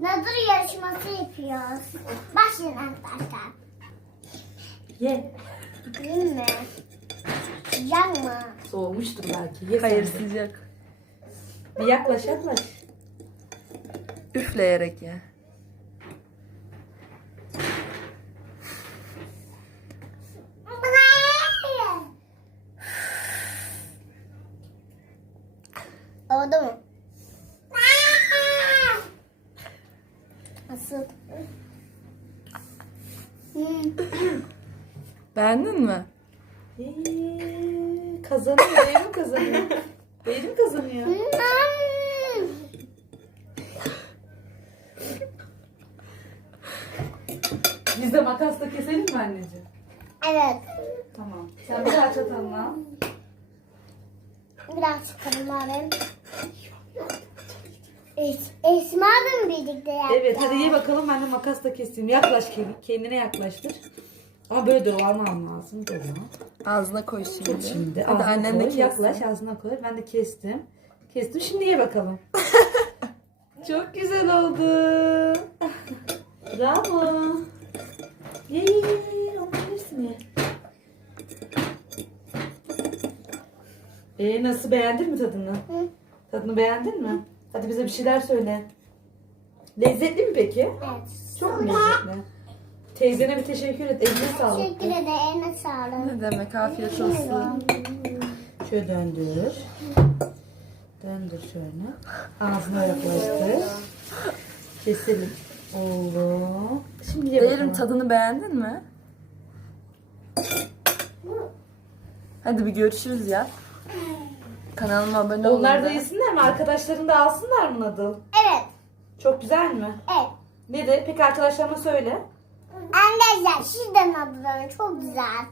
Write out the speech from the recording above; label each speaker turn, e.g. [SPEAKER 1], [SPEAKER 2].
[SPEAKER 1] Nadir yarışması yapıyoruz. Başlayın arkadaşlar.
[SPEAKER 2] Ye.
[SPEAKER 1] Değil mi? Sıcak mı?
[SPEAKER 2] Soğumuştur belki. Ye
[SPEAKER 3] Hayır
[SPEAKER 2] sen de.
[SPEAKER 3] sıcak.
[SPEAKER 2] Bir yaklaş yaklaş.
[SPEAKER 3] Üfleyerek ye.
[SPEAKER 1] Oldu mu? Nasıl? Hmm.
[SPEAKER 3] Beğendin mi?
[SPEAKER 2] Ee, kazanıyor. Beyrim kazanıyor. Beyrim kazanıyor. Biz de makasla keselim mi anneciğim?
[SPEAKER 1] Evet.
[SPEAKER 2] Tamam. Sen bir daha çatalını al.
[SPEAKER 1] Biraz çıkalım abi. Es Esma da mı birlikte yaptı?
[SPEAKER 2] Evet hadi ye bakalım ben de makasla keseyim. Yaklaş ke- kendine yaklaştır. Ama böyle dolanmam lazım. Dolma.
[SPEAKER 3] Ağzına koy şimdi.
[SPEAKER 2] Şimdi
[SPEAKER 3] Hadi
[SPEAKER 2] ağzına
[SPEAKER 3] annen de
[SPEAKER 2] koy,
[SPEAKER 3] kessin.
[SPEAKER 2] yaklaş ağzına koy. Ben de kestim. Kestim şimdi ye bakalım. Çok güzel oldu. Bravo. Ye ye ye ye. Onu bilirsin ye. Ee, nasıl beğendin mi tadını?
[SPEAKER 1] Hı.
[SPEAKER 2] Tadını beğendin mi? Hadi bize bir şeyler söyle. Lezzetli mi peki?
[SPEAKER 1] Evet.
[SPEAKER 2] Çok mu lezzetli? Teyzene bir teşekkür et. Eline sağlık.
[SPEAKER 1] Teşekkür ederim. Sağ olun.
[SPEAKER 3] Ne demek afiyet olsun.
[SPEAKER 2] Şöyle döndür. Döndür şöyle. Ağzına yaklaştır. Keselim. Oğlum. Şimdi ye
[SPEAKER 3] Değerim
[SPEAKER 2] bakalım.
[SPEAKER 3] tadını beğendin mi? Hadi bir görüşürüz ya. Kanalıma abone olun.
[SPEAKER 2] Onlar
[SPEAKER 3] da
[SPEAKER 2] yesinler mi? Arkadaşların da alsınlar mı Nadıl?
[SPEAKER 1] Evet.
[SPEAKER 2] Çok güzel mi?
[SPEAKER 1] Evet.
[SPEAKER 2] Nedir? Peki arkadaşlarıma söyle.
[SPEAKER 1] Arkadaşlar sizden adlarım çok güzel.